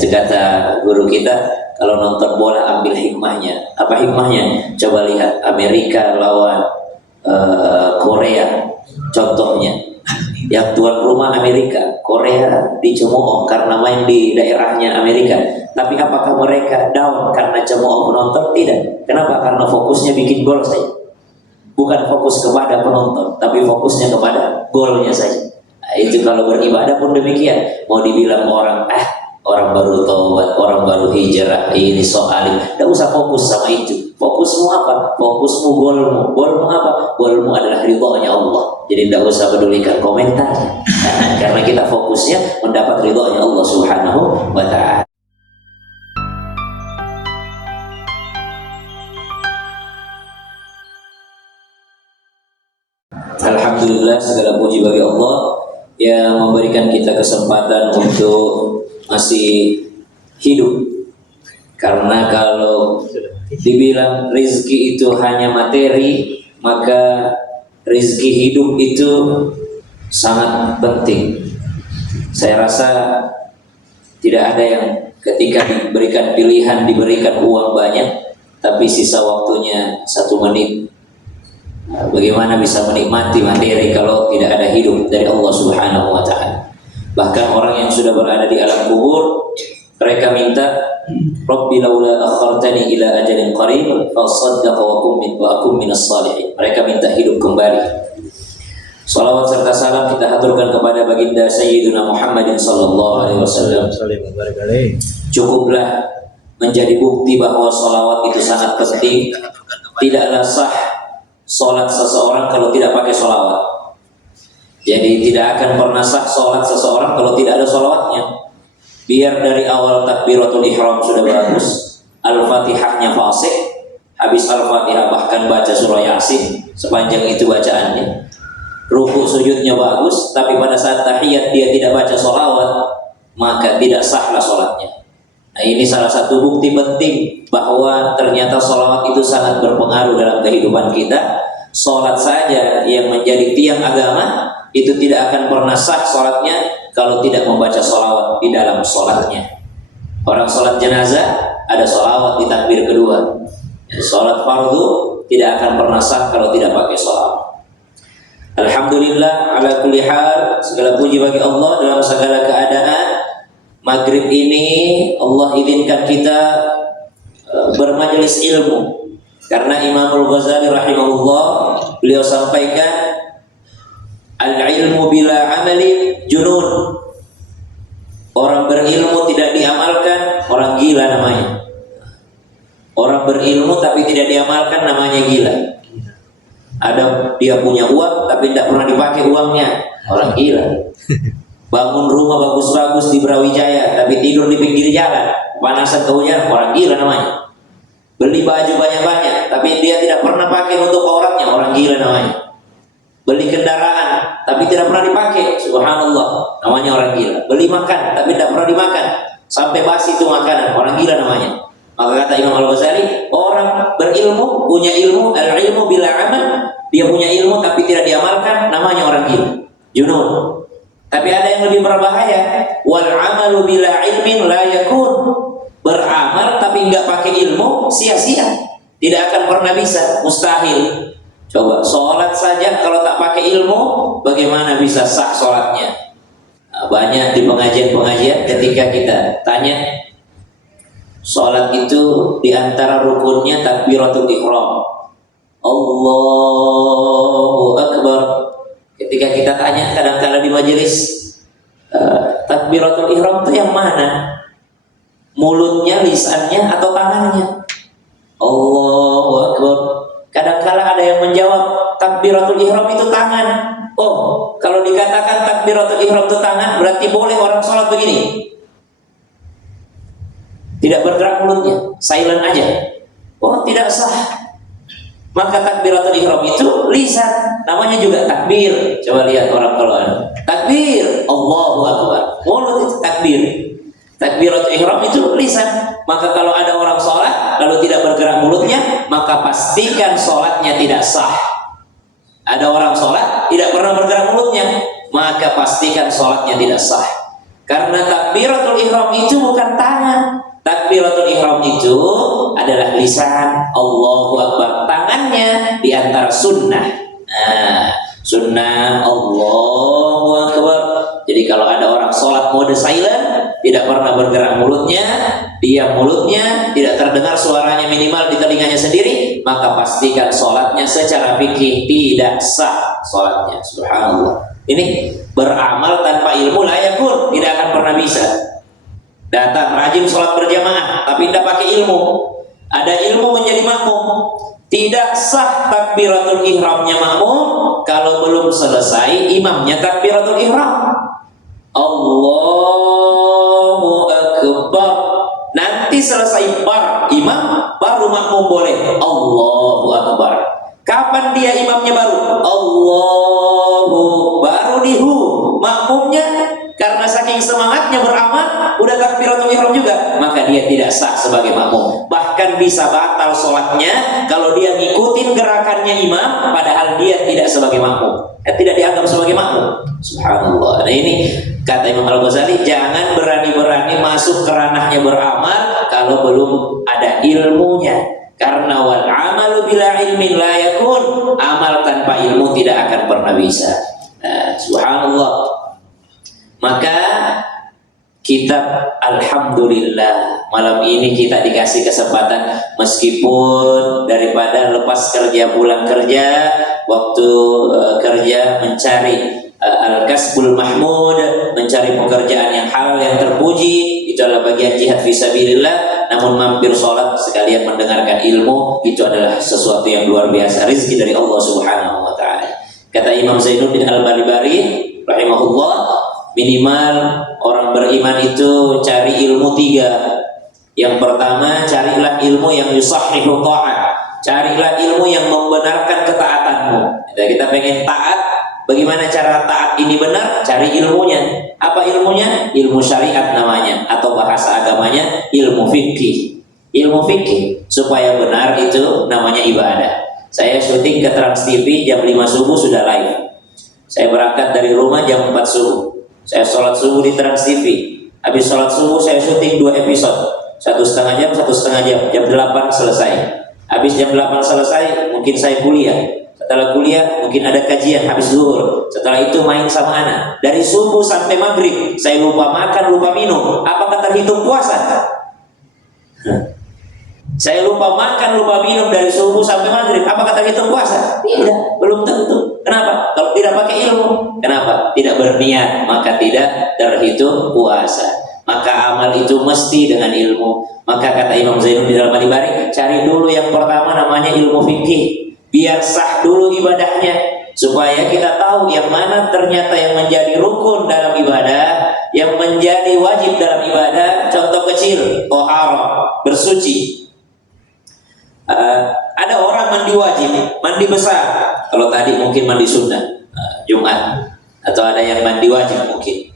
Itu kata guru kita, kalau nonton bola ambil hikmahnya. Apa hikmahnya? Coba lihat Amerika lawan Korea, contohnya. Yang tuan rumah Amerika, Korea dicemooh karena main di daerahnya Amerika. Tapi apakah mereka down karena cemooh penonton? Tidak. Kenapa? Karena fokusnya bikin gol saja. Bukan fokus kepada penonton, tapi fokusnya kepada golnya saja. Nah, itu kalau beribadah pun demikian. Mau dibilang orang baru taubat, orang baru hijrah, ini soalin, tidak usah fokus sama itu. Fokusmu apa? Fokusmu golmu. Golmu apa? Golmu adalah ridhonya Allah. Jadi tidak usah pedulikan komentarnya. Karena kita fokusnya mendapat ridhonya Allah Subhanahu wa ta'ala. Alhamdulillah, segala puji bagi Allah yang memberikan kita kesempatan untuk masih hidup. Karena kalau dibilang rizki itu hanya materi, maka rizki hidup itu sangat penting. Saya rasa tidak ada yang ketika diberikan pilihan, diberikan uang banyak, tapi sisa waktunya 1 menit, bagaimana bisa menikmati materi kalau tidak ada hidup dari Allah Subhanahu wa ta'ala. Bahkan orang yang sudah berada di alam kubur, mereka minta, Rabbi laula akhartani ila ajalin qarib fa saddaqa wa akum minas salihin. Mereka minta hidup kembali. Salawat serta salam kita haturkan kepada baginda Sayyidina Muhammadin sallallahu alaihi wasallam. Cukuplah menjadi bukti bahwa salawat itu sangat penting. Tidaklah sah salat seseorang kalau tidak pakai salawat. Jadi tidak akan pernah sah salat seseorang kalau tidak ada salawatnya. Biar dari awal takbiratul ihram sudah bagus, al-fatihahnya fasih, habis al-fatihah bahkan baca surah yasin sepanjang itu bacaannya, ruku sujudnya bagus, tapi pada saat tahiyat dia tidak baca sholawat, maka tidak sahlah sholatnya. Nah, ini salah satu bukti penting bahwa ternyata sholawat itu sangat berpengaruh dalam kehidupan kita. Sholat saja yang menjadi tiang agama itu tidak akan pernah sah sholatnya kalau tidak membaca sholawat di dalam sholatnya. Orang sholat jenazah ada sholawat di takbir kedua. Sholat fardu tidak akan pernah sah kalau tidak pakai sholawat. Alhamdulillah ala kulli hal, segala puji bagi Allah dalam segala keadaan. Maghrib ini Allah izinkan kita bermajelis ilmu. Karena Imamul Ghazali rahimahullah, beliau sampaikan, al-ilmu bila amalin junun. Orang berilmu tidak diamalkan, orang gila namanya. Orang berilmu tapi tidak diamalkan, namanya gila. Ada dia punya uang tapi tidak pernah dipakai uangnya, orang gila. Bangun rumah bagus-bagus di Brawijaya tapi tidur di pinggir jalan, panasan kehujanan, orang gila namanya. Beli baju banyak-banyak tapi dia tidak pernah pakai untuk orangnya, orang gila namanya. Beli kendaraan tapi tidak pernah dipakai, subhanallah, namanya orang gila. Beli makan tapi tidak pernah dimakan, sampai basi itu makanan, orang gila namanya. Maka kata Imam Al-Ghazali, orang berilmu, punya ilmu, al-ilmu bila amal, dia punya ilmu tapi tidak diamalkan, namanya orang gila, junun. Tapi ada yang lebih berbahaya, wal amalu bila ilmin la yakun. Beramal tapi enggak pakai ilmu, sia-sia, tidak akan pernah bisa, mustahil. Coba sholat saja kalau tak pakai ilmu, bagaimana bisa sah sholatnya? Nah, banyak di pengajian-pengajian ketika kita tanya, sholat itu diantara rukunnya takbiratul ihram, Allahu Akbar. Ketika kita tanya kadang-kadang di majelis, takbiratul ihram itu yang mana? Mulutnya, lisannya, atau tangannya? Allahu Akbar. Kadang-kadang ada yang menjawab takbiratul ihram itu tangan. Oh, kalau dikatakan takbiratul ihram itu tangan, berarti boleh orang sholat begini, tidak bergerak mulutnya, silent aja. Oh, tidak sah. Maka takbiratul ihram itu lisan, namanya juga takbir. Coba lihat orang kalau takbir, Allahu Akbar, mulut itu takbir. Takbiratul ihram itu lisan. Maka kalau ada orang sholat lalu tidak bergerak mulutnya, maka pastikan sholatnya tidak sah. Ada orang sholat tidak pernah bergerak mulutnya, maka pastikan sholatnya tidak sah. Karena takbiratul ihram itu bukan tangan. Takbiratul ihram itu adalah lisan, Allahu Akbar. Tangannya di antara sunnah. Sunnah Allahu Akbar. Jadi kalau ada orang sholat mode silent, tidak pernah bergerak mulutnya, diam mulutnya, tidak terdengar suaranya minimal di telinganya sendiri, maka pastikan sholatnya secara fikih tidak sah sholatnya. Subhanallah. Ini beramal tanpa ilmu layakun, tidak akan pernah bisa. Datang rajin sholat berjamaah, tapi tidak pakai ilmu. Ada ilmu menjadi makmum. Tidak sah takbiratul ihramnya makmum kalau belum selesai imamnya takbiratul ihram. Allahu Akbar. Nanti selesai imam, baru makmum boleh Allahu Akbar. Kapan dia imamnya baru? Allahu, baru dihu. Makmumnya karena saking semangatnya beramal, udah takbiratul ihram juga, maka dia tidak sah sebagai makmum. Bahkan bisa batal sholatnya kalau dia ngikutin gerakannya imam, padahal dia tidak sebagai makmum, tidak dianggap sebagai makmum. Subhanallah. Nah ini kata Imam Al-Ghazali, jangan berani-berani masuk ke ranahnya beramal kalau belum ada ilmunya. Karena wal amalu bila ilmin la yakun, amal tanpa ilmu tidak akan pernah bisa. Subhanallah. Maka kitab Alhamdulillah malam ini kita dikasih kesempatan, meskipun daripada lepas kerja pulang kerja, waktu kerja mencari al-kasbul mahmud, mencari pekerjaan yang halal yang terpuji, itu adalah bagian jihad fisabilillah. Namun mampir sholat sekalian mendengarkan ilmu, itu adalah sesuatu yang luar biasa, rezeki dari Allah Subhanahu wa ta'ala. Kata Imam Zainuddin Al-Barbahari rahimahullah, minimal orang beriman itu cari ilmu 3. Yang pertama, carilah ilmu yang yusahhihu ta'at. Carilah ilmu yang membenarkan ketaatanmu. Kita pengen taat, bagaimana cara taat ini benar? Cari ilmunya. Apa ilmunya? Ilmu syariat namanya, atau bahasa agamanya ilmu fikih. Ilmu fikih supaya benar itu namanya ibadah. Saya syuting ke Trans TV jam 5 subuh sudah live. Saya berangkat dari rumah jam 4 subuh. Saya sholat subuh di Trans TV. Habis sholat subuh saya syuting 2 episode, 1,5 jam, 1,5 jam. Jam 8 selesai. Habis jam 8 selesai, mungkin saya kuliah. Setelah kuliah mungkin ada kajian habis zuhur. Setelah itu main sama anak. Dari subuh sampai maghrib saya lupa makan, lupa minum. Apakah terhitung puasa? Saya lupa makan, lupa minum dari subuh sampai maghrib. Apakah terhitung puasa? Tidak, belum tentu. Kenapa? Kalau tidak pakai ilmu. Kenapa? Tidak berniat, maka tidak terhitung puasa. Maka amal itu mesti dengan ilmu. Maka kata Imam Zainuddin Al-Barbahari, cari dulu yang pertama namanya ilmu fikih. Biar sah dulu ibadahnya, supaya kita tahu yang mana ternyata yang menjadi rukun dalam ibadah, yang menjadi wajib dalam ibadah. Contoh kecil, thaharah, bersuci. Ada orang mandi wajib, mandi besar. Kalau tadi mungkin mandi sunnah, Jumat, atau ada yang mandi wajib mungkin.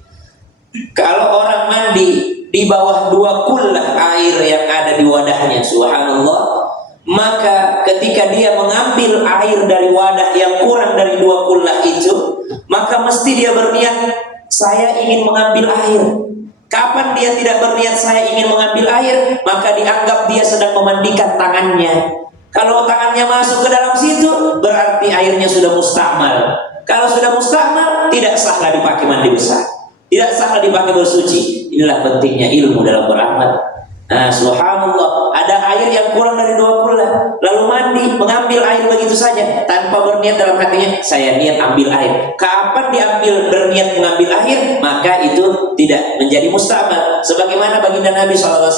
Kalau orang mandi di bawah 2 kullah air yang ada di wadahnya, subhanallah, maka ketika dia mengambil air dari wadah yang kurang dari 2 kullah itu, maka mesti dia berniat, saya ingin mengambil air. Kapan dia tidak berniat saya ingin mengambil air, maka dianggap dia sedang memandikan tangannya. Kalau tangannya masuk ke dalam situ, berarti airnya sudah mustakmal. Kalau sudah mustakmal, tidak sahlah dipakai mandi besar, tidak sahlah dipakai bersuci. Inilah pentingnya ilmu dalam beramal. Nah, subhanallah, ada air yang kurang dari 2 kullah, lalu mandi, mengambil air begitu saja tanpa berniat dalam hatinya, saya niat ambil air. Kapan diambil berniat mengambil air, maka itu tidak menjadi mustamal. Sebagaimana baginda Nabi SAW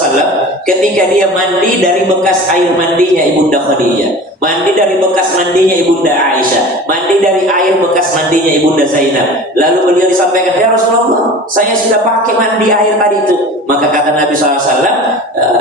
ketika dia mandi dari bekas air mandinya Ibunda Khadijah, mandi dari bekas mandinya Ibunda Aisyah, mandi dari air bekas mandinya Ibunda Zainab. Lalu beliau disampaikan, ya Rasulullah, saya sudah pakai mandi air tadi itu. Maka kata Nabi SAW,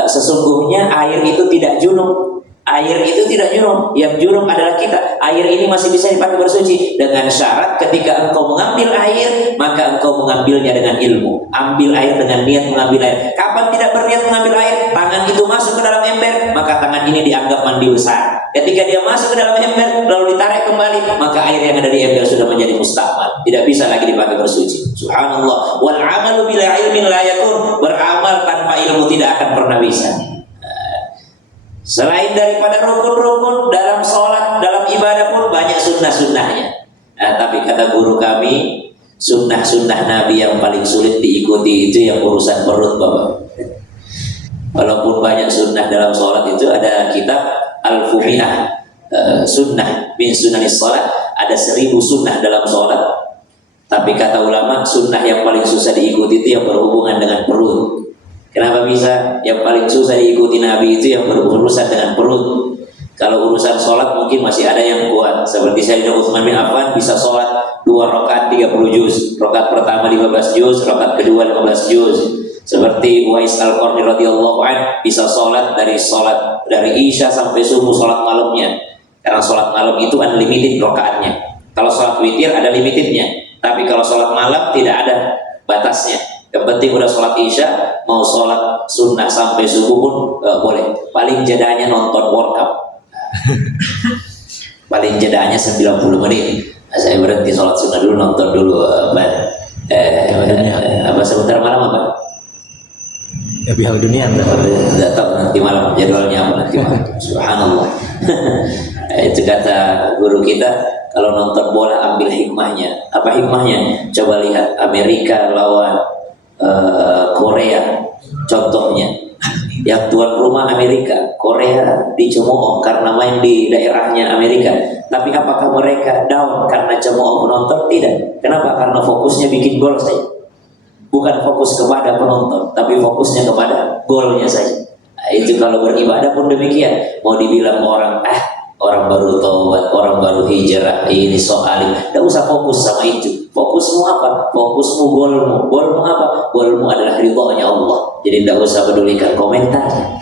sesungguhnya air itu tidak junub. Air itu tidak junub, yang junub adalah kita. Air ini masih bisa dipakai bersuci dengan syarat ketika engkau mengambil air, maka engkau mengambilnya dengan ilmu. Ambil air dengan niat mengambil air. Kapan tidak berniat mengambil air? Tangan itu masuk ke dalam ember, maka tangan ini dianggap mandi besar. Ketika dia masuk ke dalam ember lalu ditarik kembali, maka air yang ada di ember sudah menjadi mustakmal, tidak bisa lagi dipakai bersuci. Subhanallah. Wal amalu bila ilmin la yakun. Beramal tanpa ilmu tidak akan pernah bisa. Selain daripada rukun-rukun dalam sholat, dalam ibadah pun banyak sunnah-sunnahnya. Tapi kata guru kami, sunnah-sunnah Nabi yang paling sulit diikuti itu yang urusan perut, Bapak. Walaupun banyak sunnah dalam sholat itu, ada kitab Al-Fumi'ah, sunnah min sunanis sholat, ada 1000 sunnah dalam sholat. Tapi kata ulama, sunnah yang paling susah diikuti itu yang berhubungan dengan perut. Kenapa bisa? Yang paling susah diikuti Nabi itu yang berurusan dengan perut. Kalau urusan sholat mungkin masih ada yang kuat. Seperti Sayyidina Utsman bin Affan bisa sholat 2 rakaat 30 juz. Rakaat pertama 15 juz, rakaat kedua 15 juz. Seperti Uwais Al-Qarni radhiyallahu anhu bisa sholat dari Isya sampai subuh sholat malamnya. Karena sholat malam itu unlimited rakaatnya. Kalau sholat witir ada limitednya. Tapi kalau sholat malam tidak ada batasnya. Yang penting udah sholat Isya, mau sholat sunnah sampai subuh pun boleh. Paling jedanya nonton World Cup. Paling jedanya 90 menit. Saya berhenti sholat sunnah dulu, nonton dulu apa sebentar malam apa? Ya Piala Dunia. Tidak tahu nanti malam jadwalnya apa nanti malam. Subhanallah. Itu kata guru kita, kalau nonton bola ambil hikmahnya. Apa hikmahnya? Coba lihat Amerika lawan Korea, contohnya. Yang tuan rumah Amerika, Korea dicemooh karena main di daerahnya Amerika. Tapi apakah mereka down karena cemooh penonton? Tidak. Kenapa? Karena fokusnya bikin gol saja. Bukan fokus kepada penonton, tapi fokusnya kepada golnya saja. Nah, itu kalau beribadah pun demikian. Mau dibilang orang baru taubat, orang baru hijrah, ini soalin, tidak usah fokus sama itu. Fokusmu apa? Fokusmu golmu. Golmu apa? Golmu adalah ridhonya Allah. Jadi tidak usah pedulikan komentarnya.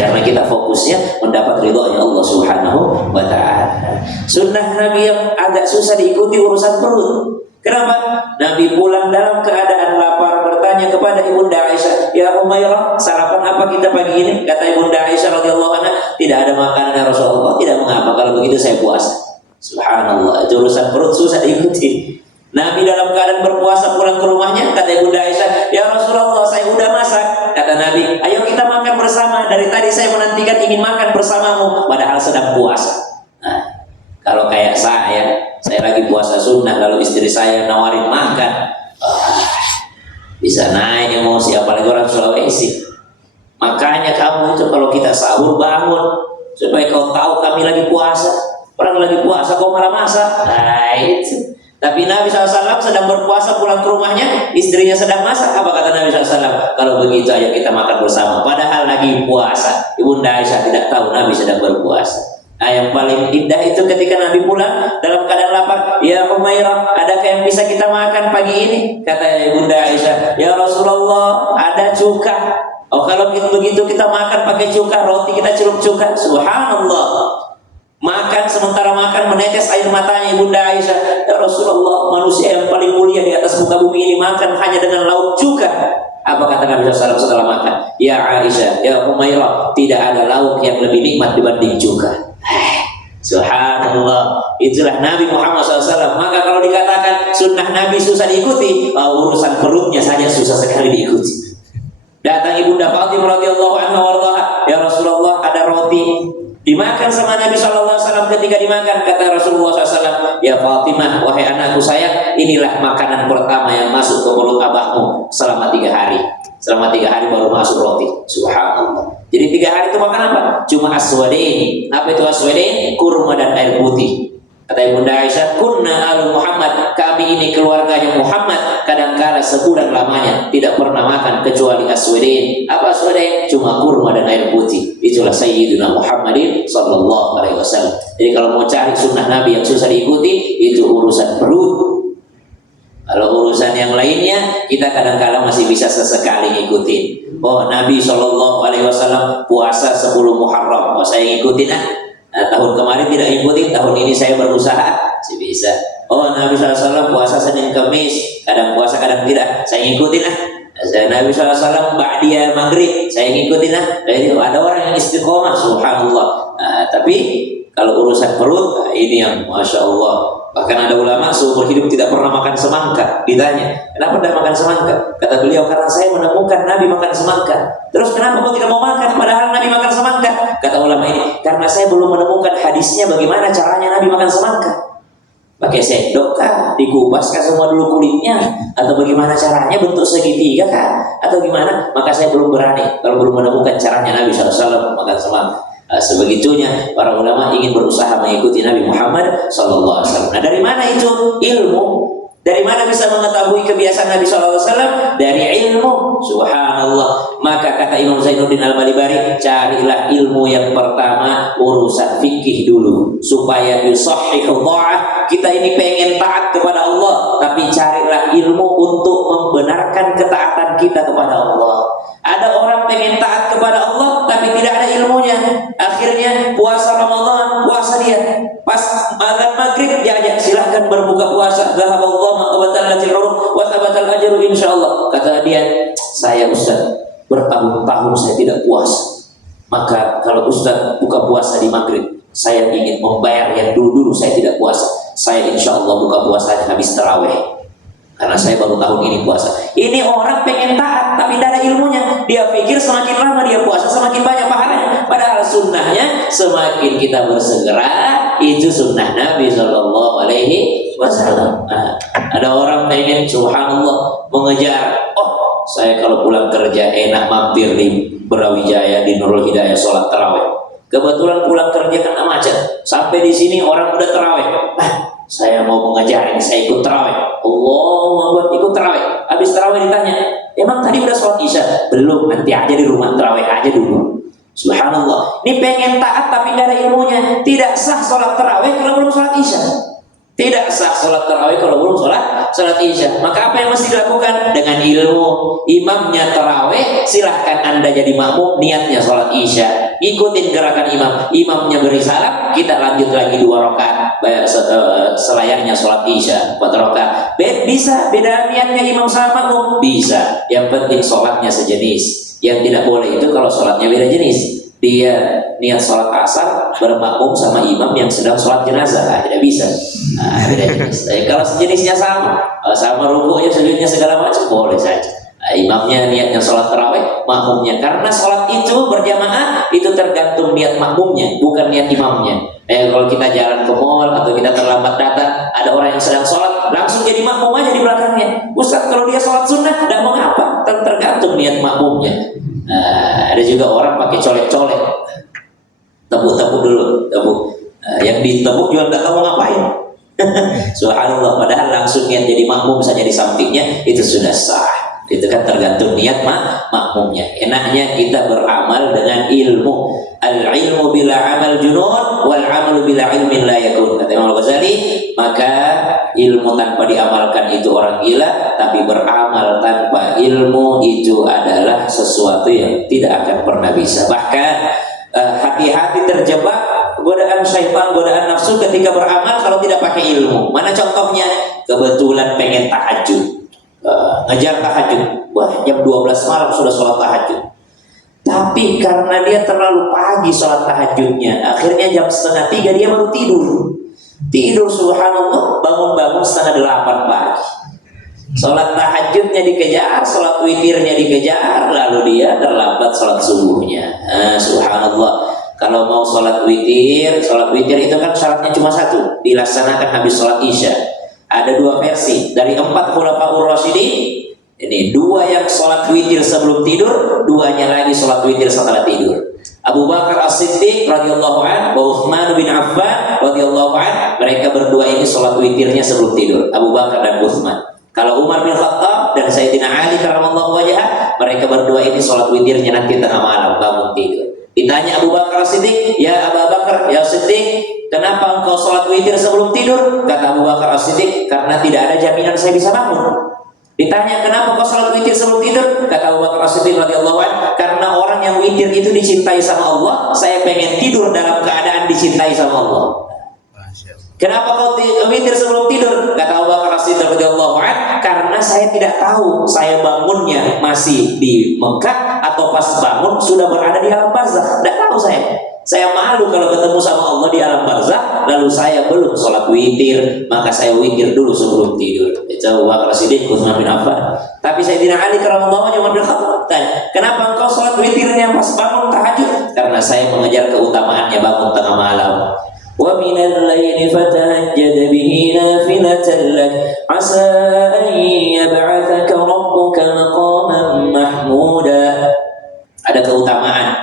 Karena kita fokusnya mendapat ridhonya Allah Subhanahu wa ta'ala. Sunnah Nabi yang agak susah diikuti urusan perut. Kenapa? Nabi pulang dalam keadaan lapar, bertanya kepada Ibunda Aisyah, "Ya Umairah, sarapan apa kita pagi ini?" Kata Ibunda Aisyah radhiyallahu anha, "Tidak ada makanan ya Rasulullah." "Tidak mengapa, kalau begitu saya puasa." Subhanallah, itu urusan perut susah diikuti. Nabi dalam keadaan berpuasa pulang ke rumahnya, kata Ibunda Aisyah, "Ya Rasulullah, saya udah masak." Kata Nabi, "Ayo kita makan bersama. Dari tadi saya menantikan ingin makan bersamamu, padahal sedang puasa." Nah, kalau kayak saya lagi puasa sunnah, lalu istri saya nawarin makan, bisa naik emosi, apalagi orang Sulawesi. Makanya kamu itu kalau kita sahur bangun, supaya kau tahu kami lagi puasa. Orang lagi puasa kau malah masak. Nah, itu. Tapi Nabi SAW sedang berpuasa pulang ke rumahnya, istrinya sedang masak. Apa kata Nabi SAW? "Kalau begitu ayo kita makan bersama." Padahal lagi puasa. Ibunda Aisyah tidak tahu Nabi sedang berpuasa. Nah, yang paling indah itu ketika Nabi pulang dalam keadaan lapar. "Ya Umairah, adakah yang bisa kita makan pagi ini?" Kata Ibunda Aisyah, "Ya Rasulullah, ada cuka." "Oh, kalau begitu kita makan pakai cuka, roti kita celup cuka." Subhanallah. Makan, sementara makan menetes air matanya Ibunda Aisyah. "Ya Rasulullah, manusia yang paling mulia di atas muka bumi ini makan hanya dengan lauk cuka." Apa kata Nabi SAW setelah makan? "Ya Aisyah, ya Umairah, tidak ada lauk yang lebih nikmat dibanding cuka." Subhanallah, itulah Nabi Muhammad SAW. Maka kalau dikatakan sunnah Nabi susah diikuti, urusan perutnya saja susah sekali diikuti. Datang Ibunda Fatimah radhiyallahu anha warḍaha, "Ya Rasulullah, ada roti." Dimakan sama Nabi SAW. Ketika dimakan, kata Rasulullah SAW, "Ya Fatimah, wahai anakku sayang, inilah makanan pertama yang masuk ke mulut abahmu selama 3 hari. Selama 3 hari baru masuk roti." Subhanallah. Jadi 3 hari itu makan apa? Cuma aswadain. Apa itu aswadain? Kurma dan air putih. Kata Ibunda Aisyah, "Kunna alu Muhammad." Kami ini keluarganya Muhammad, kadangkala sebulan lamanya tidak pernah makan kecuali aswadain. Apa aswadain? Cuma kurma dan air putih. Itulah Sayyidina Muhammadin sallallahu alaihi wasallam. Jadi kalau mau cari sunnah Nabi yang susah diikuti, itu urusan perut. Kalau urusan yang lainnya kita kadang-kadang masih bisa sesekali ngikutin. Oh, Nabi SAW puasa 10 Muharram, oh saya ngikutin ah. Nah, tahun kemarin tidak ngikutin, tahun ini saya berusaha, saya bisa. Oh, Nabi SAW puasa Senin Kamis, kadang puasa kadang tidak, saya ngikutin ah. Nabi SAW ba'diyah maghrib, saya ngikutin ah. Jadi ada orang yang istiqomah, subhanallah. Nah, tapi kalau urusan perut, nah ini yang masya Allah. Bahkan ada ulama seumur hidup tidak pernah makan semangka. Ditanya, kenapa tidak makan semangka? Kata beliau, karena saya menemukan Nabi makan semangka. Terus kenapa kau tidak mau makan padahal Nabi makan semangka? Kata ulama ini, karena saya belum menemukan hadisnya bagaimana caranya Nabi makan semangka. Pakai sendok kah? Dikupas kah semua dulu kulitnya? Atau bagaimana caranya, bentuk segitiga kah? Atau gimana? Maka saya belum berani kalau belum menemukan caranya Nabi SAW makan semangka. Sebegitunya para ulama ingin berusaha mengikuti Nabi Muhammad SAW. Nah, dari mana itu ilmu? Dari mana bisa mengetahui kebiasaan Nabi SAW? Dari ilmu. Subhanallah. Maka kata Imam Zainuddin Al-Malibari, carilah ilmu yang pertama, urusan fikih dulu, supaya yusahhihu dha'ah. Kita ini pengen taat kepada Allah, tapi carilah ilmu untuk membenarkan ketaatan kita kepada Allah. Ada orang pengen taat kepada Allah tapi tidak ada ilmunya. Akhirnya puasa Ramadan, puasa dia. Pas azan maghrib diajak, silahkan berbuka puasa. Zahaballahu ma qabatallatil uruf wa thabatal ajru insyaallah. Kata dia, saya Ustaz, bertahun-tahun saya tidak puasa. Maka kalau Ustaz buka puasa di maghrib, saya ingin membayar yang dulu-dulu saya tidak puasa. Saya insyaallah buka puasa habis tarawih. Karena saya baru tahun ini puasa. Ini orang pengen taat tapi tidak ada ilmunya. Dia pikir semakin lama dia puasa semakin banyak pahalanya. Padahal sunnahnya semakin kita bersegera, itu sunnah Nabi SAW. Nah, ada orang pengen subhanallah mengejar. Oh, saya kalau pulang kerja enak mampir di Brawijaya di Nurul Hidayah sholat tarawih. Kebetulan pulang kerja kan macet. Sampai di sini orang udah tarawih. Saya mau mengajar ini, saya ikut tarawih. Allah, ikut tarawih. Habis tarawih ditanya, emang tadi udah sholat isya? Belum, nanti aja di rumah, tarawih aja dulu. Subhanallah. Ini pengen taat tapi nggak ada ilmunya. Tidak sah sholat tarawih kalau belum sholat isya. Tidak sah sholat tarawih kalau belum sholat isya. Maka apa yang mesti dilakukan? Dengan ilmu. Imamnya tarawih, silahkan Anda jadi makmum, niatnya sholat isya. Ikutin gerakan imam. Imamnya beri salam, kita lanjut lagi 2 rakaat. Selayaknya sholat isya 4 rakaat. Bisa beda niatnya imam sama makmum? Bisa. Yang penting sholatnya sejenis. Yang tidak boleh itu kalau sholatnya beda jenis. Dia niat sholat asar bermakmum sama imam yang sedang sholat jenazah, tidak bisa. Nah, beda jenis. Kalau sejenisnya sama rukuknya, sujudnya segala macam boleh saja. Imamnya niatnya sholat tarawih, makmumnya. Karena sholat itu berjamaah itu tergantung niat makmumnya, bukan niat imamnya. Kalau kita jalan ke mall atau kita terlambat datang, ada orang yang sedang sholat, langsung jadi makmum aja di belakangnya. Ustaz, kalau dia sholat sunnah, tidak mengapa, tergantung niat makmumnya. Ada juga orang pakai colek-colek, tepuk-tepuk dulu, tepuk. Yang ditepuk juga nggak tahu ngapain. Subhanallah, padahal langsung niat jadi makmum saja di sampingnya, itu sudah sah. Itu kan tergantung niat makmumnya. Enaknya kita beramal dengan ilmu. Al-ilmu bila amal junun, wal amalu bila ilmin la yakun. Kata Imam Al-Ghazali, maka ilmu tanpa diamalkan itu orang gila, tapi beramal tanpa ilmu itu adalah sesuatu yang tidak akan pernah bisa. Bahkan hati-hati terjebak godaan syaitan, godaan nafsu ketika beramal kalau tidak pakai ilmu. Mana contohnya? Kebetulan pengen tahajud, ngejar tahajud, wah jam 12 malam sudah sholat tahajud. Tapi karena dia terlalu pagi sholat tahajudnya, akhirnya jam 2:30 dia baru tidur. Subhanallah, bangun-bangun 7:30 pagi. Sholat tahajudnya dikejar, sholat witirnya dikejar, lalu dia terlambat sholat subuhnya. Subhanallah. Kalau mau sholat witir itu kan syaratnya cuma 1, dilaksanakan habis sholat isya. Ada 2 versi dari 4 khulafaur rasyidin. Ini 2 yang sholat witir sebelum tidur, 2-nya lagi sholat witir setelah tidur. Abu Bakar As-Siddiq radhiyallahu anhu, Utsman bin Affan radhiyallahu anhu, mereka berdua ini sholat witirnya sebelum tidur. Abu Bakar dan Utsman. Kalau Umar bin Khattab dan Sayyidina Ali karramallahu wajhah, mereka berdua ini sholat witirnya nanti tengah malam bangun tidur. Ditanya Abu Bakar As-Siddiq, ya Abu Bakar, ya Siddiq, kenapa engkau sholat witir sebelum tidur? Kata Abu Bakar As-Siddiq, karena tidak ada jaminan saya bisa bangun. Ditanya, kenapa kau sholat witir sebelum tidur? Kata Abu Bakar As-Siddiq radhiyallahu anhu, karena orang yang witir itu dicintai sama Allah, saya pengen tidur dalam keadaan dicintai sama Allah. Kenapa kau witir sebelum tidur? Kata Abu Bakar As-Siddiq radhiyallahu anhu, karena saya tidak tahu saya bangunnya masih di Mekah atau pas bangun sudah berada di alam barzakh. Tidak tahu saya. Saya malu kalau ketemu sama Allah di alam barzakh, lalu saya belum sholat witir, maka saya witir dulu sebelum tidur. Itu Abu Bakar As-Siddiq, Utsman bin Affan. Tapi Sayyidina Ali karramallahu wajhahu berkata, kenapa engkau sholat witirnya pas bangun tahajud? Karena saya mengejar keutamaannya bangun tengah malam. وَمِنَ اللَّيْلِ فَتَهَجَّدْ بِهِ نَافِلَةً لَكَ عَسَىٰ أَن يَبْعَثَكَ رَبُّكَ مَقَامًا مَحْمُودًا. Ada keutamaan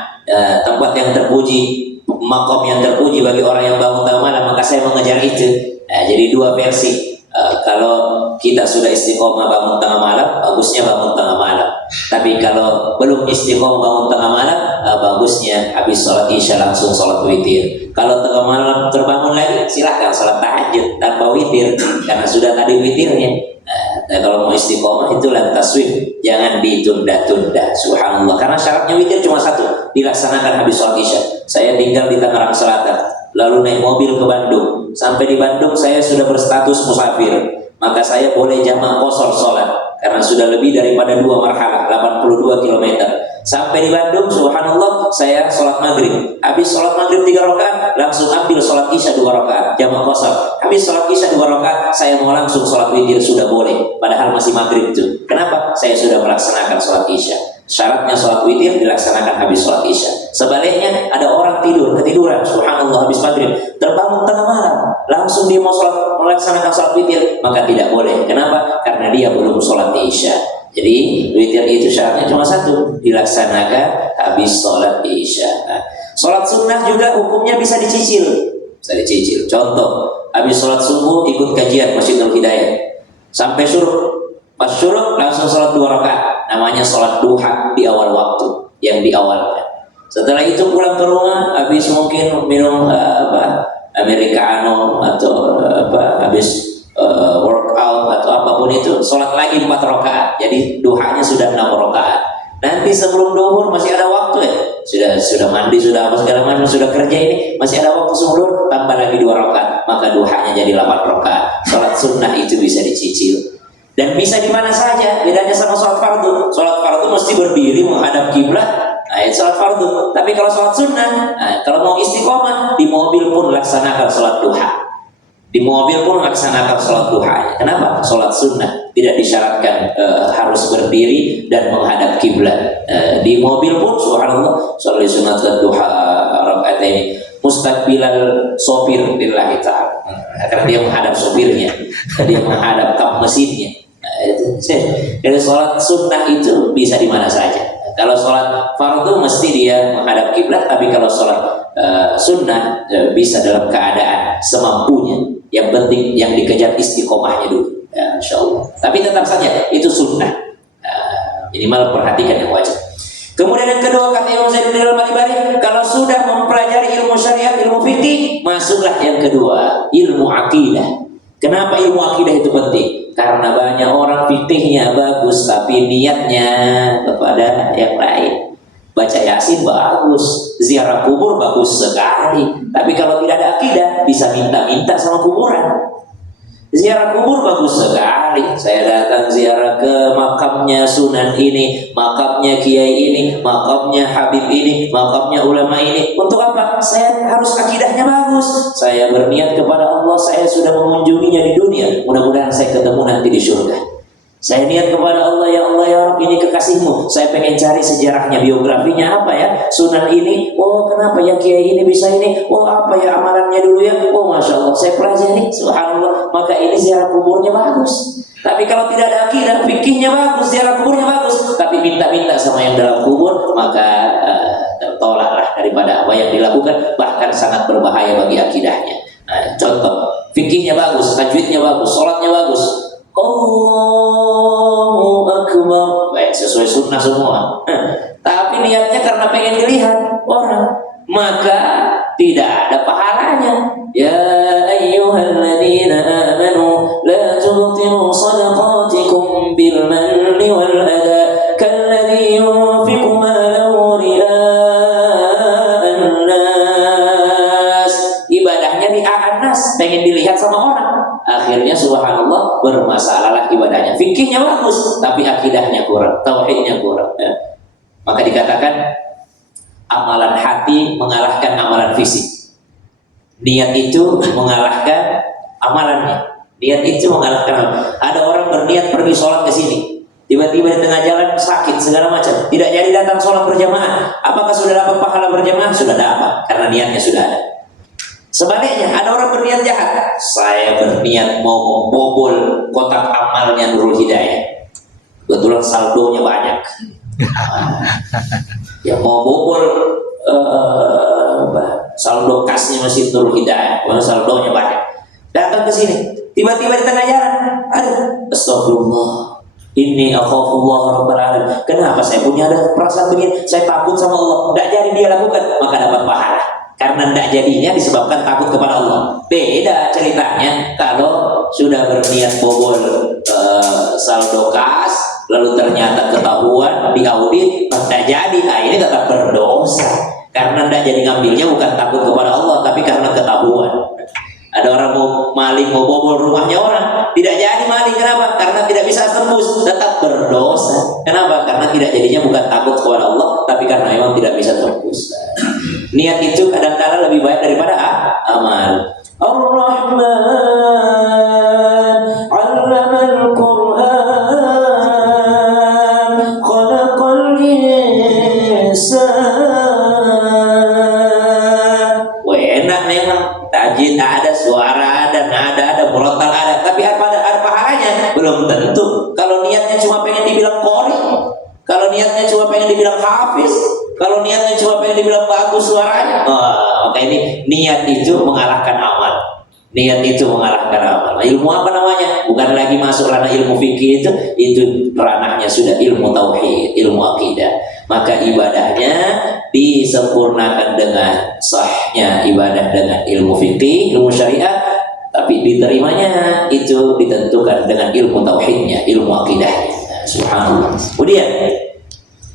tempat yang terpuji, makom yang terpuji bagi orang yang bangun tengah malam, maka saya mengejar itu. Jadi dua versi. Kalau kita sudah istiqomah bangun tengah malam, bagusnya bangun tengah malam. Tapi kalau belum istiqomah bangun tengah malam, bagusnya habis sholat isya langsung sholat witir. Kalau tengah malam terbangun lagi, silahkan sholat tahajud tanpa witir, karena sudah tadi witirnya. Nah, kalau mau istiqomah itu lantas taswif, jangan ditunda-tunda. Subhanallah, karena syaratnya witir cuma satu, dilaksanakan habis sholat isya. Saya tinggal di Tangerang Selatan, lalu naik mobil ke Bandung. Sampai di Bandung saya sudah berstatus musafir, maka saya boleh jamak qashar sholat karena sudah lebih daripada 2 marhalah, 82 km. Sampai di Bandung, subhanallah, saya sholat maghrib. Habis sholat maghrib 3 rakaat, langsung ambil sholat isya 2 rakaat, jamak qashar. Habis sholat isya 2 rakaat, saya mau langsung sholat witir, sudah boleh. Padahal masih maghrib itu. Kenapa? Saya sudah melaksanakan sholat isya. Syaratnya sholat witir dilaksanakan habis sholat isya. Sebaliknya, ada orang ketiduran, subhanallah, habis maghrib, terbangun tengah malam, langsung dia mau melaksanakan sholat witir, maka tidak boleh. Kenapa? Karena dia belum sholat isya. Jadi witir itu syaratnya cuma satu, dilaksanakan habis sholat isya. Nah, sholat sunnah juga hukumnya bisa dicicil. Contoh, habis sholat subuh ikut kajian Masjidul Hidayah, sampai syuruk. Pas syuruk langsung sholat 2 rakaat, namanya sholat duha di awal waktu yang diawalkan. Setelah itu pulang ke rumah, habis mungkin minum americano atau habis workout atau apapun itu, sholat lagi 4 rakaat. Jadi duhanya sudah 6 rakaat. Nanti sebelum duhur masih ada waktu ya, sudah mandi, sudah apa segala macam, sudah kerja ini, masih ada waktu sebelum duhur, tambah lagi 2 rakaat, maka duhanya jadi 8 rakaat. Sholat sunnah itu bisa dicicil. Dan bisa di mana saja, bedanya sama sholat fardu. Sholat fardu mesti berdiri menghadap kiblat, itu sholat fardu. Tapi kalau sholat sunnah, kalau mau istiqomah, di mobil pun laksanakan sholat duha. Di mobil pun laksanakan sholat duha. Kenapa? Sholat sunnah tidak disyaratkan harus berdiri dan menghadap kiblat. Di mobil pun, subhanallah, sholat sunnah duha rakaat ini mustaqbilal sopir lillahi ta'ala, karena dia menghadap sopirnya, dia menghadap kap mesinnya. Jadi sholat sunnah itu bisa di mana saja. Kalau sholat fardu mesti dia menghadap kiblat, tapi kalau sholat sunnah bisa dalam keadaan semampunya. Yang penting yang dikejar istiqomahnya dulu, ya, insya Allah. Tapi tetap saja itu sunnah, minimal perhatikan yang wajib. Kemudian yang kedua, kata Imam Zainuddin Al-Malibari, kalau sudah mempelajari ilmu syariat, ilmu fikih, masuklah yang kedua, ilmu akidah. Kenapa ilmu akidah itu penting? Karena banyak orang fikihnya bagus, tapi niatnya kepada yang lain. Baca Yasin bagus, ziarah kubur bagus sekali, tapi kalau tidak ada akidah, bisa minta-minta sama kuburan. Ziarah kubur bagus sekali. Saya datang ziarah ke makamnya Sunan ini, makamnya Kiai ini, makamnya Habib ini, makamnya ulama ini. Untuk apa? Saya harus akidahnya bagus. Saya berniat kepada Allah, saya sudah mengunjunginya di dunia. Mudah-mudahan saya ketemu nanti di surga. Saya niat kepada Allah, ya Allah ya Rabb, ini kekasihmu. Saya pengen cari sejarahnya, biografinya apa ya Sunan ini. Oh kenapa ya Kiai ini bisa ini. Oh apa ya amalannya dulu ya. Oh Masya Allah saya pelajari, subhanallah. Maka ini ziarah kuburnya bagus. Tapi kalau tidak ada akidah, fikihnya bagus, ziarah kuburnya bagus, tapi minta-minta sama yang dalam kubur, maka tertolaklah daripada apa yang dilakukan. Bahkan sangat berbahaya bagi akidahnya. Contoh, fikihnya bagus, tajwidnya bagus, sholatnya bagus, Allahu Akbar, baik sesuai sunnah semua. Tapi niatnya karena pengen dilihat orang, maka tidak ada pahalanya. Ya ayyuhalladzina amanu la tubtilu sadaqatikum bil manni wal adha kalladzi yunfiqu malahu ria'an nas. Ibadahnya ria'an nas, pengen dilihat sama orang. Akhirnya subhanallah bermasalahlah ibadahnya. Fikihnya bagus tapi akidahnya kurang, tauhidnya kurang ya. Maka dikatakan amalan hati mengalahkan amalan fisik. Niat itu mengalahkan amalannya. Niat itu mengalahkan. Ada orang berniat pergi sholat ke sini, tiba-tiba di tengah jalan sakit segala macam, tidak jadi datang sholat berjamaah. Apakah sudah dapat pahala berjamaah? Sudah dapat, karena niatnya sudah ada. Sebaliknya, ada orang berniat jahat. Saya berniat mau membobol kotak amalnya Nurul Hidayah. Kebetulan saldonya banyak. Ya mau bobol saldo kasnya Masjid Nurul Hidayah, saldonya banyak. Datang ke sini, tiba-tiba di tengah jalan, aduh, astagfirullah, inni akhafullah rabbal alamin. Kenapa saya punya ada perasaan begini? Saya takut sama Allah. Tidak jadi dia lakukan, maka dapat pahala. Karena tidak jadinya disebabkan takut kepada Allah. Beda ceritanya kalau sudah berniat bobol saldo kas, lalu ternyata ketahuan diaudit, tidak jadi, ini tetap berdosa. Karena tidak jadi ngambilnya bukan takut kepada Allah, tapi karena ketahuan. Ada orang mau maling, mau bobol rumahnya orang, tidak jadi maling. Kenapa? Karena tidak bisa tembus, tetap berdosa. Kenapa? Karena tidak jadinya bukan takut kepada Allah, tapi karena memang tidak bisa tembus. Niat itu kadang-kadang lebih baik daripada amal. Ar-Rahman 'allamal Qur'an khalaqal insan. Wah, enak memang. Tajwid ada, suara ada, nada ada, murattal ada, tapi ada pahalanya? Belum tentu. Kalau niatnya cuma pengen dibilang qori, kalau niatnya cuma pengen dibilang hafiz, kalau niatnya cuma pengen dibilang bagus suaranya, maka ini niat itu mengalahkan amal. Niat itu mengalahkan amal. Ilmu apa namanya? Bukan lagi masuk ranah ilmu fikih itu ranahnya sudah ilmu tauhid, ilmu akidah. Maka ibadahnya disempurnakan dengan sahnya ibadah dengan ilmu fikih, ilmu syariat, tapi diterimanya itu ditentukan dengan ilmu tauhidnya, ilmu akidahnya. Subhanallah. Kemudian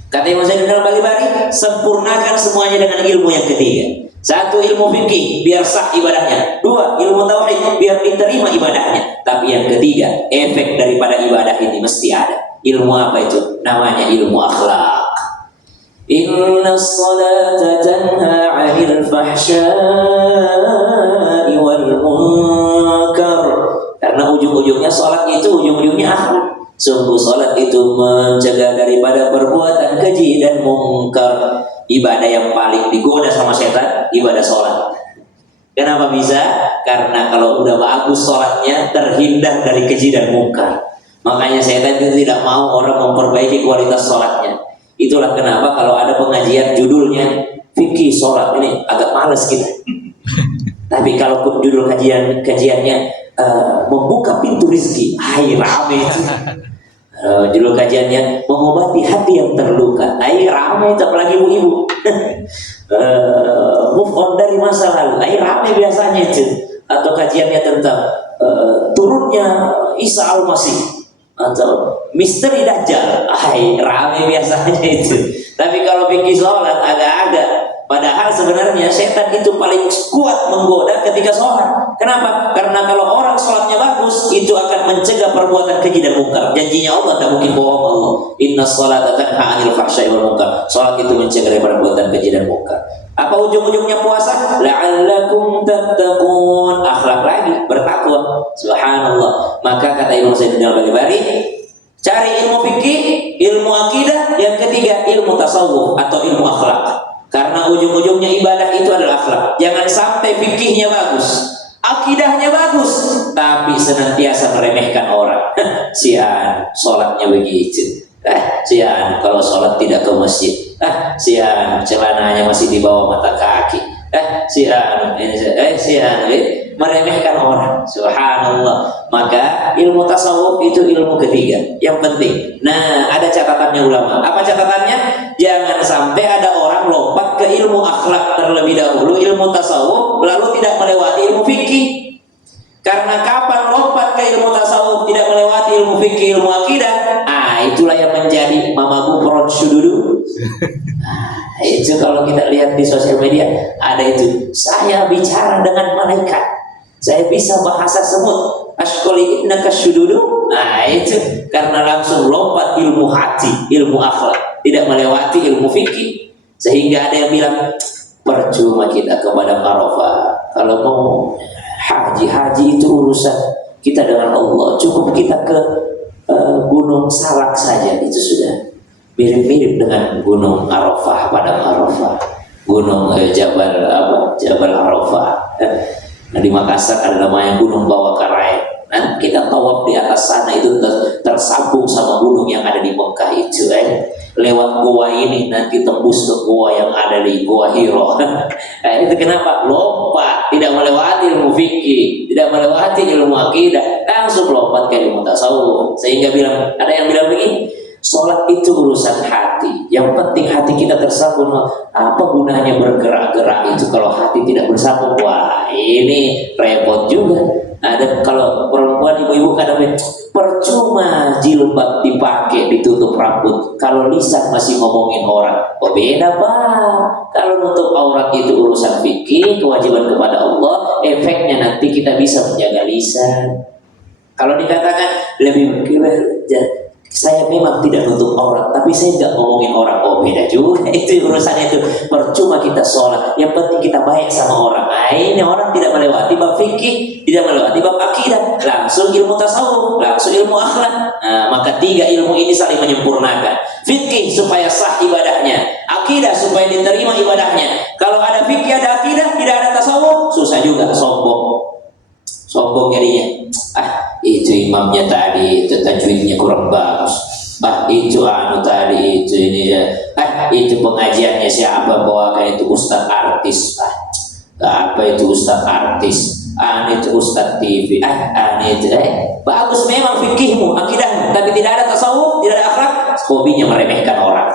kata Imam Zainul Al-Balibari, sempurnakan semuanya dengan ilmu yang ketiga. Satu, ilmu fikih biar sah ibadahnya. Dua, ilmu tauhid biar diterima ibadahnya. Tapi yang ketiga, efek daripada ibadah ini mesti ada. Ilmu apa itu? Namanya ilmu akhlak. Inna salata tanha 'anil fahsya'i wal munkar. Karena ujung-ujungnya salat itu ujung-ujungnya akhlak. Sungguh salat itu mencegah daripada perbuatan keji dan mungkar. Ibadah yang paling digoda sama setan, ibadah salat. Kenapa bisa? Karena kalau udah bagus salatnya, terhindar dari keji dan mungkar. Makanya setan itu tidak mau orang memperbaiki kualitas salatnya. Itulah kenapa kalau ada pengajian judulnya fikih salat, ini agak malas kita. Tapi kalau judul kajiannya membuka pintu rezeki, rame itu. Judul kajiannya mengobati hati yang terluka, rame itu, apalagi ibu-ibu. Move on dari masa lalu, rame biasanya itu. Atau kajiannya tentang turunnya Isa Al-Masih atau misteri Dajjal, rame biasanya itu. Tapi kalau fikih sholat agak-agak. Padahal sebenarnya setan itu paling kuat menggoda ketika sholat. Kenapa? Karena kalau orang sholatnya bagus, itu akan mencegah perbuatan keji dan mungkar. Janjinya Allah tidak mungkin bohong Allah. Inna sholata tanha 'anil fahsya'i wal munkar. Sholat itu mencegah daripada perbuatan keji dan mungkar. Apa ujung-ujungnya puasa? La'allakum tattaqun. Akhlak lagi, bertakwa. Subhanallah. Maka kata Imam Zainul Al-Balibari, cari ilmu fikih, ilmu akidah, yang ketiga ilmu tasawuf atau ilmu akhlak. Karena ujung-ujungnya ibadah itu adalah akhlak. Jangan sampai fikihnya bagus, akidahnya bagus, tapi senantiasa meremehkan orang. Sian, sholatnya begitu. Sian, kalau sholat tidak ke masjid. Sian, celananya masih di bawah mata kaki. Sian, meremehkan orang. Subhanallah. Maka ilmu tasawuf itu ilmu ketiga yang penting. Nah, ada catatannya ulama. Apa catatannya? Jangan sampai ada orang lompat ke ke ilmu akhlak terlebih dahulu, ilmu tasawuf, lalu tidak melewati ilmu fikih. Karena kapan lompat ke ilmu tasawuf tidak melewati ilmu fikih, ilmu akidah, itulah yang menjadi mamaku peron syududu. Itu kalau kita lihat di sosial media ada itu, saya bicara dengan malaikat, saya bisa bahasa semut, ashkoli innaka syududu. Itu karena langsung lompat ilmu hati, ilmu akhlak, tidak melewati ilmu fikih. Sehingga ada yang bilang percuma kita kepada Arafah, kalau mau haji itu urusan kita dengan Allah, cukup kita ke Gunung Salak saja, itu sudah mirip-mirip dengan Gunung Arafah, pada Arafah, Gunung Jabal Arafah. Nah, di Makassar ada namanya Gunung Bawakarai. Nah, kita tawaf di atas sana itu tersambung sama gunung yang ada di Mekah itu, lewat goa ini nanti tembus ke goa yang ada di Goa Hiro. Itu kenapa? Lompat, tidak melewati ilmu fikih, tidak melewati ilmu akidah, langsung lompat ke ilmu tasawuf. Sehingga ada yang bilang begini, sholat itu urusan hati, yang penting hati kita tersambung. Apa gunanya bergerak-gerak itu kalau hati tidak bersambung? Wah, ini repot juga. Ada kalau perempuan ibu-ibu kadang percuma jilbab dipakai ditutup rambut kalau lisan masih ngomongin orang. Beda Pak. Kalau nutup aurat itu urusan fikih, kewajiban kepada Allah, efeknya nanti kita bisa menjaga lisan. Kalau dikatakan lebih saya memang tidak nutup aurat, tapi saya tidak ngomongin orang. Beda juga. Itu urusannya itu. Percuma kita sholat, yang penting kita baik sama orang. Ini orang tidak melewati bab fikih, tidak melewati bab akidah, langsung ilmu tasawuf, langsung ilmu akhlak. Maka 3 ilmu ini saling menyempurnakan. Fikih supaya sah ibadahnya, akidah supaya diterima ibadahnya. Kalau ada fikih, ada akidah, tidak ada tasawuf, susah juga, sombong jadinya. Itu imamnya tadi, itu tajwidnya kurang bagus. Itu tadi, itu ini ya. Itu pengajiannya siapa bawakan, itu ustaz artis. Apa itu ustaz artis? Itu ustaz TV. Itu bagus memang fikihmu, akidahmu, tapi tidak ada tasawuf, tidak ada akhlak, hobinya meremehkan orang.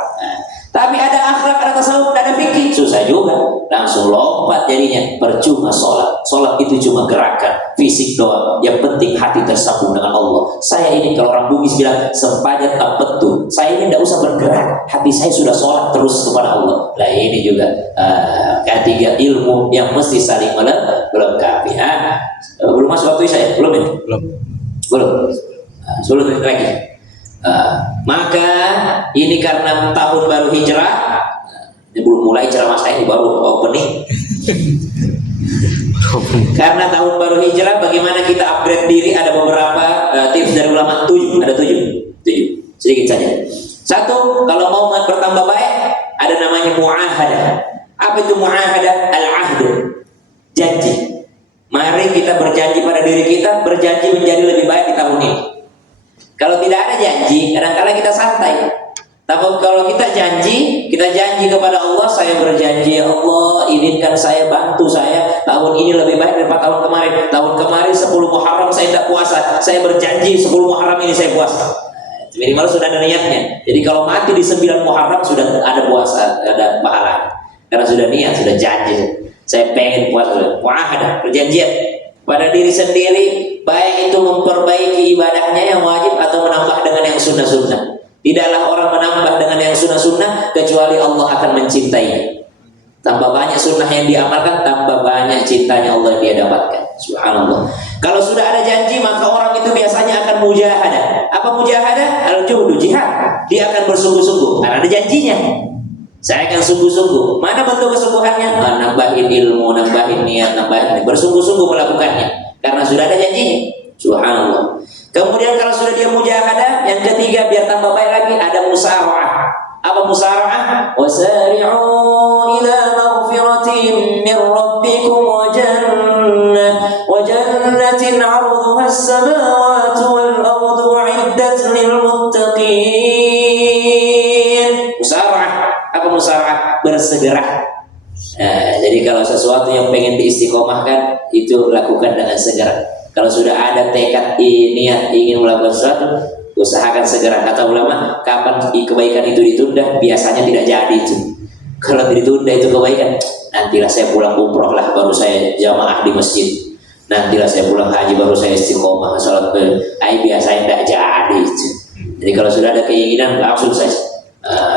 Tapi ada akhlak, ada tasawuf, ada fikih, susah juga, langsung lompat jadinya. Percuma sholat. Sholat itu cuma gerakan fisik doang, yang penting hati tersambung dengan Allah. Saya ini kalau orang Bugis bilang sempajat tak betul, saya ini tidak usah bergerak, hati saya sudah sholat terus kepada Allah. Nah ini juga ketiga ilmu yang mesti saling melengkapi. Belum masuk waktu saya? Belum ya? Belum. Sebelum lagi. Maka ini karena tahun baru hijrah, ini belum mulai ceramah saya, ini baru opening. Karena tahun baru hijrah, bagaimana kita upgrade diri? Ada beberapa tips dari ulama. 7, ada 7 sedikit saja. 1, kalau mau bertambah baik, ada namanya mu'ahadah. Apa itu mu'ahadah? Al-ahdu, janji. Mari kita berjanji pada diri kita, berjanji menjadi lebih baik di tahun ini. Kalau tidak ada janji, kadang-kadang kita santai. Tapi kalau kita janji kepada Allah, saya berjanji, ya Allah, izinkan saya, bantu saya tahun ini lebih baik daripada tahun kemarin. Tahun kemarin 10 Muharram saya tidak puasa, saya berjanji 10 Muharram ini saya puasa. Minimal sudah ada niatnya. Jadi kalau mati di 9 Muharram sudah ada puasa, ada pahala. Karena sudah niat, sudah janji. Saya pengen puasa. Ada perjanjian pada diri sendiri, baik itu memperbaiki ibadahnya yang wajib atau menambah dengan yang sunnah-sunnah. Tidaklah orang menambah dengan yang sunnah-sunnah kecuali Allah akan mencintainya. Tambah banyak sunnah yang diamalkan, tambah banyak cintanya Allah yang dia dapatkan. Subhanallah. Kalau sudah ada janji, maka orang itu biasanya akan mujahadah. Apa mujahadah? Al-juhdu, jihad. Dia akan bersungguh-sungguh karena ada janjinya. Saya akan sungguh-sungguh. Mana bentuk kesungguhannya? Nambahin ilmu, nambahin niat, nambahin, bersungguh-sungguh melakukannya karena sudah ada janjinya. Subhanallah. Kemudian kalau sudah dia mujahadah, yang ketiga biar tambah baik lagi, ada musara'ah. Apa musara'ah? Wasari'u ila maghfiratin min rabbikum wa jannatin 'arduha as-samawati wal ardu 'iddat lil muttaqin. Musara'ah. Apa musara'ah? Bersegera. Jadi kalau sesuatu yang pengen diistiqomahkan, itu lakukan dengan segera. Kalau sudah ada tekad niat ingin melakukan sesuatu, usahakan segera. Kata ulama, kapan kebaikan itu ditunda, biasanya tidak jadi itu. Kalau ditunda itu kebaikan, nantilah saya pulang umroh lah baru saya jamaah di masjid. Nantilah saya pulang haji baru saya istiqomah salat biasanya tidak jadi itu. Jadi kalau sudah ada keinginan langsung saja,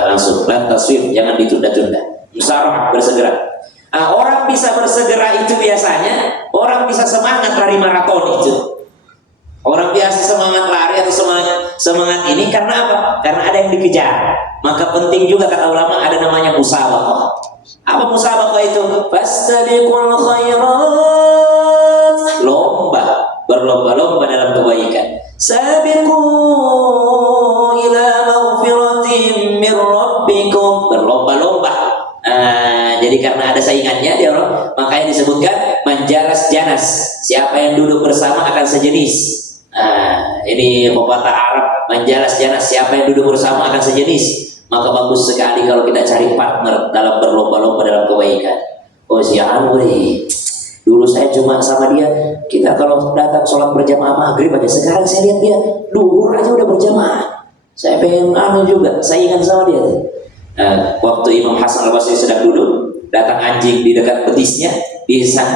langsung taswif, jangan ditunda-tunda. Musarah, bersegera. Orang bisa bersegera itu biasanya orang bisa semangat lari maraton itu. Orang biasa semangat lari atau semangat ini karena apa? Karena ada yang dikejar. Maka penting juga kata ulama ada namanya musabaqah. Apa musabaqah itu? Fastabiqul khairat, lomba, berlomba-lomba dalam kebaikan. Sabiqu ila maghfiratin min rabbikum, berlomba-lomba. Jadi karena ada saingannya dia orang, makanya disebutkan manjalas janas. Siapa yang duduk bersama akan sejenis. Ini pepatah Arab, manjalas janas, siapa yang duduk bersama akan sejenis. Maka bagus sekali kalau kita cari partner dalam berlomba-lomba dalam kebaikan. Oh si Anwri, dulu saya cuma sama dia, kita kalau datang sholat berjamaah maghrib aja. Sekarang saya lihat dia duhur aja udah berjamaah. Saya pengen juga, saingan sama dia. Waktu Imam Hasan al-Basri sedang duduk, datang anjing di dekat betisnya.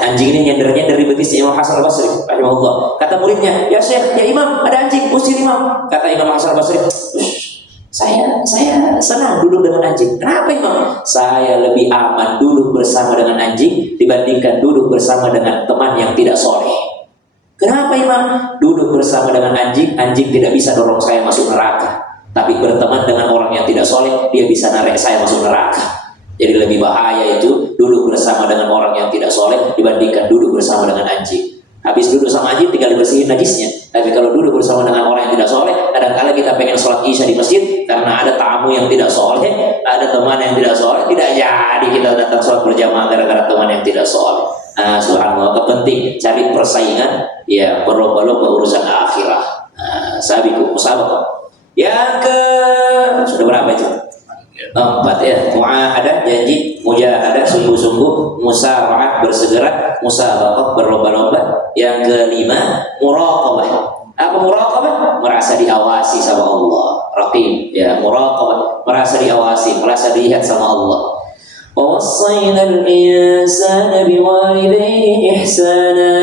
Anjing ini nyendernya dari betisnya Imam Hasan al-Basri rahimahullah. Kata muridnya, ya Syekh, ya Imam, ada anjing, usir Imam. Kata Imam Hasan al-Basri, saya senang duduk dengan anjing. Kenapa Imam? Saya lebih aman duduk bersama dengan anjing dibandingkan duduk bersama dengan teman yang tidak soleh. Kenapa Imam? Duduk bersama dengan anjing, anjing tidak bisa dorong saya masuk neraka. Tapi berteman dengan orang yang tidak soleh, dia bisa narik saya masuk neraka. Jadi lebih bahaya itu duduk bersama dengan orang yang tidak soleh dibandingkan duduk bersama dengan anjing. Habis duduk sama anjing tinggal dibersihin najisnya. Tapi kalau duduk bersama dengan orang yang tidak soleh, kadang-kadang kita pengen sholat isya di masjid karena ada tamu yang tidak soleh, ada teman yang tidak soleh, tidak jadi kita datang sholat berjamaah gara-gara teman yang tidak soleh. Subhanallah, penting cari persaingan, ya berlomba-lomba urusan akhirat. Sabiqu musabaqah. Yang sudah berapa itu? 4 ya. Mu'ahadah, janji, mujahadah, sungguh-sungguh, musara'ah, bersegera, musabaqah, berlomba-lomba. Yang kelima, muraqabah. Apa muraqabah? Merasa diawasi sama Allah. Raqib, ya, muraqabah, merasa diawasi, merasa dilihat sama Allah. Wa wassayna al-insana biwalidayhi ihsana.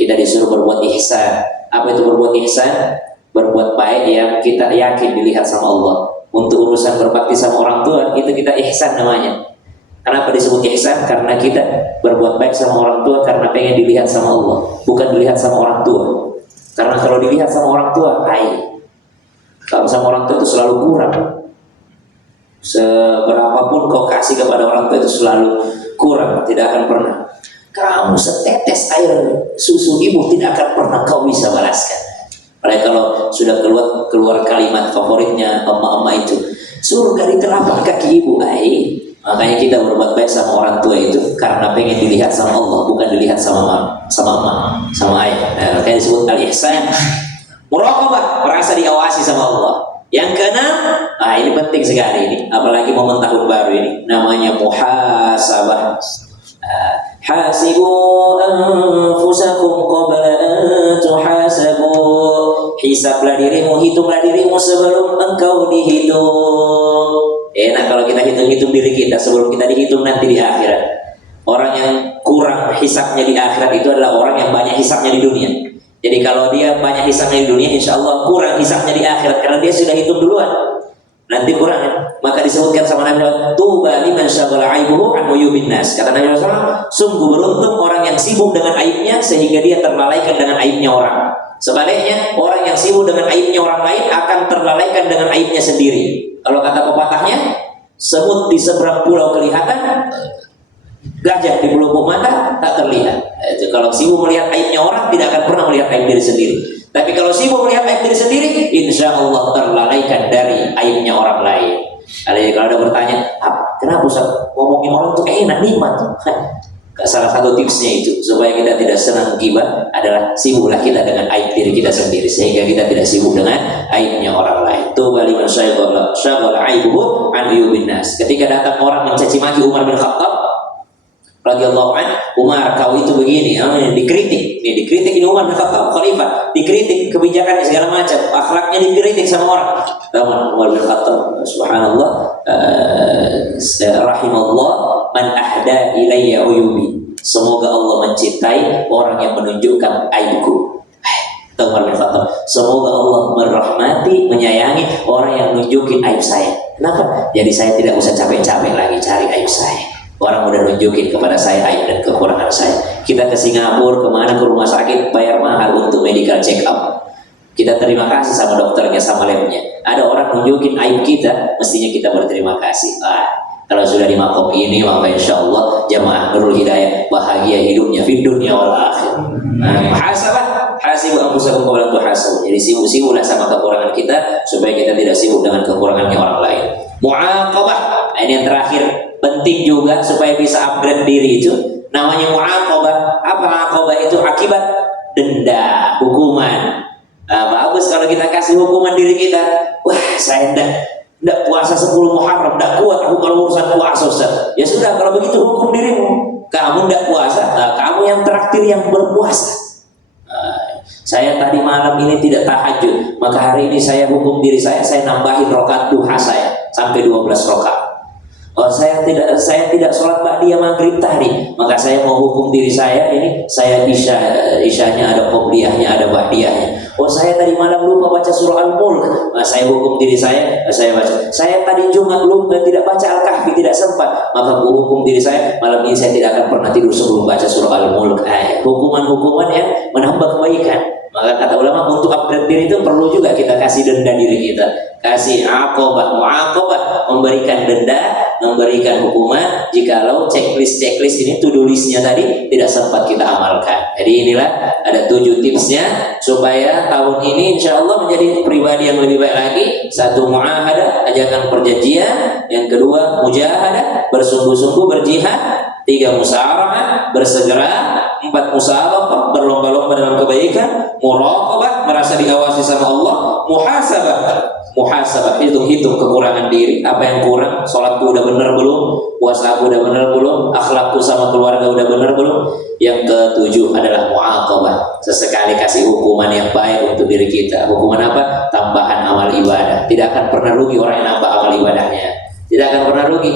Kita disuruh berbuat ihsan. Apa itu berbuat ihsan? Berbuat baik yang kita yakin dilihat sama Allah. Untuk urusan berbakti sama orang tua itu kita ihsan namanya. Kenapa disebut ihsan? Karena kita berbuat baik sama orang tua karena pengen dilihat sama Allah, bukan dilihat sama orang tua. Karena kalau dilihat sama orang tua, kalau sama orang tua itu selalu kurang. Seberapapun kau kasih kepada orang tua itu selalu kurang, tidak akan pernah. Kamu setetes air susu ibu tidak akan pernah kau bisa balaskan. Apalagi kalau sudah keluar kalimat favoritnya emak-emak itu, surga di telapak kaki ibu. Makanya kita berbuat baik sama orang tua itu karena pengen dilihat sama Allah, bukan dilihat sama emak, sama ayah. Makanya disebut al-ihsan. Muraqabah, merasa diawasi sama Allah. Yang keenam, ini penting sekali ini, apalagi momen tahun baru ini, namanya muhasabah. Hasibu anfusakum qabla an tuhasabu. Hisablah dirimu, hitunglah dirimu sebelum engkau dihitung. Enak kalau kita hitung-hitung diri kita sebelum kita dihitung nanti di akhirat. Orang yang kurang hisabnya di akhirat itu adalah orang yang banyak hisabnya di dunia. Jadi kalau dia banyak hisabnya di dunia, insya Allah kurang hisabnya di akhirat karena dia sudah hitung duluan. Nanti kurang, maka disebutkan sama Nabi SAW, tuba liman syaghala aibuhu an uyubin nas. Kata Nabi SAW, sungguh beruntung orang yang sibuk dengan aibnya sehingga dia terlalaikan dengan aibnya orang. Sebaliknya, orang yang sibuk dengan aibnya orang lain akan terlalaikan dengan aibnya sendiri. Kalau kata pepatahnya, semut di seberang pulau kelihatan, gajah di pelupuk mata tak terlihat. Kalau sibuk melihat aibnya orang, tidak akan pernah melihat aib diri sendiri. Tapi kalau sibuk melihat aib diri sendiri, insya Allah terlalaikan dari aibnya orang lain. Kalau ada bertanya, kenapa Ustaz ngomongin orang itu enak, nikmat? Salah satu tipsnya itu supaya kita tidak senang gibah adalah sibuklah kita dengan aib diri kita sendiri sehingga kita tidak sibuk dengan aibnya orang lain. Tuba liman syaghala aibuhu an uyubin nas. Ketika datang orang mencaci maki Umar bin Khattab radhiyallahu an, Umar kau itu begini, dikritik ini Umar bin Khattab khalifah, dikritik kebijakannya segala macam, akhlaknya dikritik sama orang. Taman Umar bin Khattab, subhanallah, rahimallah man ahda ilayya uyubi. Semoga Allah mencintai orang yang menunjukkan aibku. Umar bin Khattab, semoga Allah merahmati, menyayangi orang yang nunjukin aib saya. Kenapa? Jadi saya tidak usah capek-capek lagi cari aib saya. Orang udah nunjukin kepada saya aib dan kekurangan saya. Kita ke Singapura, kemana, ke rumah sakit, bayar mahal untuk medical check up. Kita terima kasih sama dokternya, sama labnya. Ada orang nunjukin aib kita, mestinya kita berterima kasih. Kalau sudah di makom ini, maka insya Allah jamaah Nurul Hidayah bahagia hidupnya di dunia wal akhir. Muhasabah, hasibu anfusakum qabla an tuhasabu. Jadi sibuk-sibuklah sama kekurangan kita supaya kita tidak sibuk dengan kekurangannya orang lain. Mu'aqabah, ini yang terakhir, penting juga supaya bisa upgrade diri itu. Namanya mu'aqabah. Apa aqabah itu? Akibat denda, hukuman. Bagus kalau kita kasih hukuman diri kita. Wah, saya tidak puasa 10 Muharram, tidak kuat aku kalau urusan puasa, Ustaz. Ya sudah, kalau begitu hukum dirimu. Kamu tidak puasa, kamu yang traktir yang berpuasa. Saya tadi malam ini tidak tahajud, maka hari ini saya hukum diri saya nambahin rakaat duha saya sampai 12 rakaat. Saya tidak sholat ba'diyah maghrib tadi, maka saya mau hukum diri saya ini, saya isyanya ada qobliyahnya, ada ba'diyahnya. Saya tadi malam lupa baca surah Al-Mulk, saya hukum diri saya baca. Saya tadi Jumat lupa tidak baca Al-Kahfi, tidak sempat, maka hukum diri saya malam ini saya tidak akan pernah tidur sebelum baca surah Al-Mulk. Hukuman-hukuman yang menambah kebaikan. Maka kata ulama, untuk upgrade diri itu perlu juga kita kasih denda diri kita, kasih aqabah, mu'aqabah, memberikan denda, memberikan hukuman jikalau checklist ini, to-do listnya tadi tidak sempat kita amalkan. Jadi inilah ada 7 tipsnya supaya tahun ini insya Allah menjadi pribadi yang lebih baik lagi. 1, mu'ahadah, ajakan perjanjian. Yang kedua, mujahadah, bersungguh-sungguh berjihad. 3, musyawarah, bersegera. 4, musabaqah, berlomba-lomba dalam kebaikan. Muraqabah, merasa diawasi sama Allah. Muhasabah, hitung-hitung kekurangan diri, apa yang kurang. Sholatku udah benar belum? Puasaku udah benar belum? Akhlakku sama keluarga udah benar belum? Yang ke-7 adalah mu'aqabah, sesekali kasih hukuman yang baik untuk diri kita. Hukuman apa? Tambahan amal ibadah. Tidak akan pernah rugi orang yang nambah amal ibadahnya, tidak akan pernah rugi.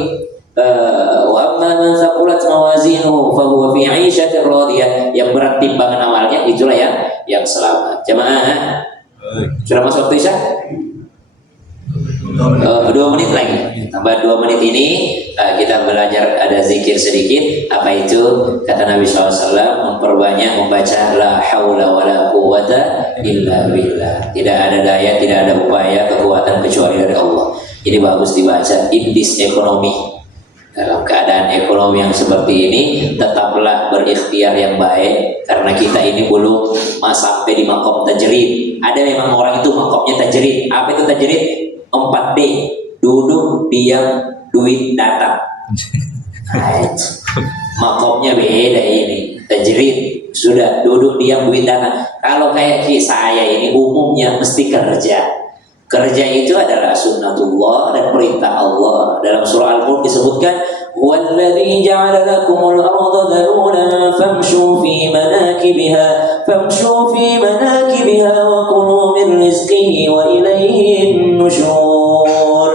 Wa amma man thaqulat mawazinuhu fa huwa fi 'ishatir radiyah. Yang berat timbangan amalnya, itulah yang selamat. Jamaah, sudah masuk waktu Isya? 2 menit lagi. Tambah 2 menit ini kita belajar ada zikir sedikit. Apa itu? Kata Nabi SAW, memperbanyak membaca la haula wala quwwata illa billah. Tidak ada daya, tidak ada upaya, kekuatan kecuali dari Allah. Ini bagus dibaca. In this economy, dalam keadaan ekonomi yang seperti ini, tetaplah berikhtiar yang baik, karena kita ini belum sampai di makom tajrid. Ada memang orang itu makomnya tajrid. Apa itu tajrid? 4D, duduk, diam, duit, datang. Makomnya beda ini. Tajrid, sudah duduk, diam, duit, datang. Kalau kayak saya ini umumnya mesti kerja. Kerja itu adalah sunnatullah dan perintah Allah. Dalam surah Al-Mulk disebutkan, "Walladzi ja'ala lakumul arda dhalulan famshu fi manakibiha wa kulu min rizqihi wa ilaihin nusyur."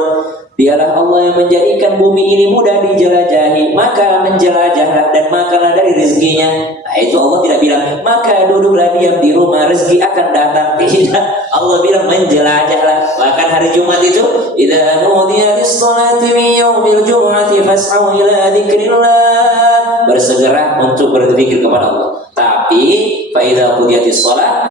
Dialah Allah yang menjadikan bumi ini mudah dijelajahi, maka menjelajahlah dan makanlah dari rezekinya. Nah, itu Allah tidak bilang maka duduklah diam di rumah, rezeki akan datang. Tidak, Allah bilang menjelajahlah. Bahkan hari Jumat itu, idza nudiya lis-salati min yaumil jum'ati fas'au ila dzikrillah, bersegera untuk berzikir kepada Allah. Tapi fa idza qudiyatis shalah